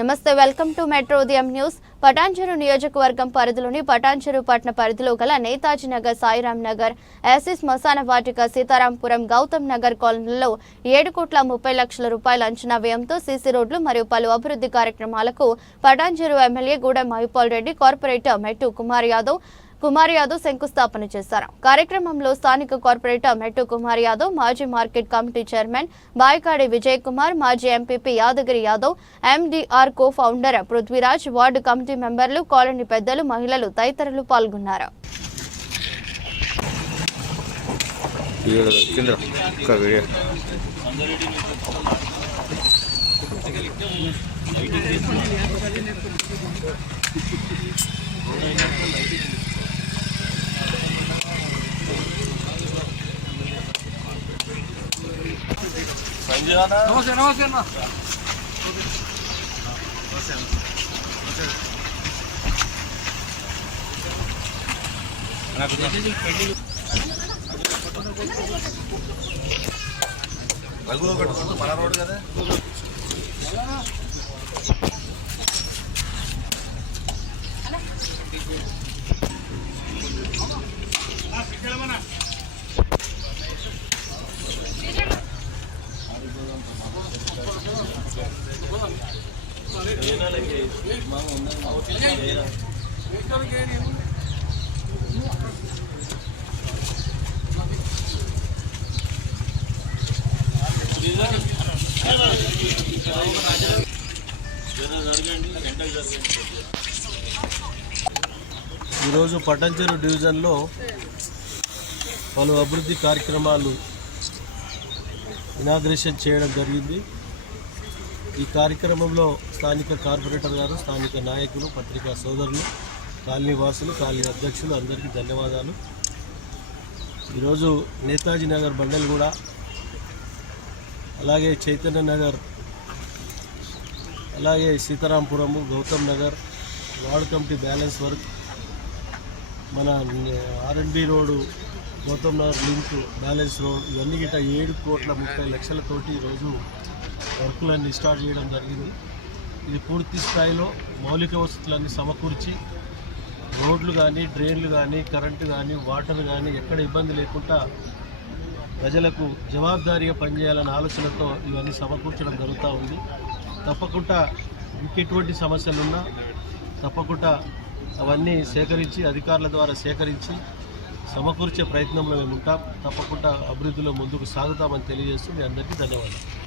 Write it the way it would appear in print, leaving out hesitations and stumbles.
నమస్తే, welcome to metro ఉదయం news. Patancheru నియోజకవర్గం పరిధిలోని పటాన్చెరు పట్టణ పరిధిలో గల నేతాజీ నగర్, సాయిరాం నగర్, ఎస్ఎస్ శ్మశాన వాటిక, సీతారాంపురం, గౌతమ్ నగర్ కాలనీలలో 7,30,00,000 రూపాయల అంచనా వ్యయంతో సీసీ రోడ్లు మరియు పలు అభివృద్ధి కార్యక్రమాలకు పటాన్చెరు ఎమ్మెల్యే గూడెం మహిపాల్ రెడ్డి, కార్పొరేటర్ మెట్టు కుమార్ యాదవ్ శంకుస్థాపన చేశారు. కార్యక్రమంలో స్థానిక కార్పొరేటర్ మెట్టు కుమార్ యాదవ్, మాజీ market committee chairman Boyikadi Vijay Kumar, మాజీ MPP Yadagiri Yadav, MDR co founder Prithviraj, ward committee మెంబర్లు, కాలనీ పెద్దలు, మహిళలు తదితరులు పాల్గొన్నారు. నమస్తే అన్న. రఘులో పెట్టుకుంటూ మన రోడ్ కదా. ఈరోజు పటాన్చెరు డివిజన్లో పలు అభివృద్ధి కార్యక్రమాలు ఇనాగ్రేషన్ చేయడం జరిగింది. ఈ కార్యక్రమంలో స్థానిక కార్పొరేటర్ గారు, స్థానిక నాయకులు, పత్రికా సోదరులు, కాలనీ వాసులు, కాలనీ అధ్యక్షులు అందరికీ ధన్యవాదాలు. ఈరోజు నేతాజీ నగర్ బండల్గూడ, అలాగే చైతన్య నగర్, అలాగే Sitarampuram, Gautam Nagar, ward committee balance work, మన R&B road, Gautam Nagar link balance road, ఇవన్నీ గిట్ట 7,30,00,000 ఈరోజు వర్కులన్నీ స్టార్ట్ చేయడం జరిగింది. ఇది పూర్తి స్థాయిలో మౌలిక వసతులన్నీ సమకూర్చి రోడ్లు కానీ, డ్రైన్లు కానీ, కరెంటు కానీ, వాటర్ కానీ ఎక్కడ ఇబ్బంది లేకుండా ప్రజలకు జవాబుదారీగా పనిచేయాలనే ఆలోచనతో ఇవన్నీ సమకూర్చడం జరుగుతూ ఉంది. తప్పకుండా ఇంకెటువంటి సమస్యలున్నా తప్పకుండా అవన్నీ సేకరించి, అధికారుల ద్వారా సేకరించి సమకూర్చే ప్రయత్నంలో మేము ఉంటాం. తప్పకుండా అభివృద్ధిలో ముందుకు సాగుతామని తెలియజేస్తూ మీ అందరికీ ధన్యవాదాలు.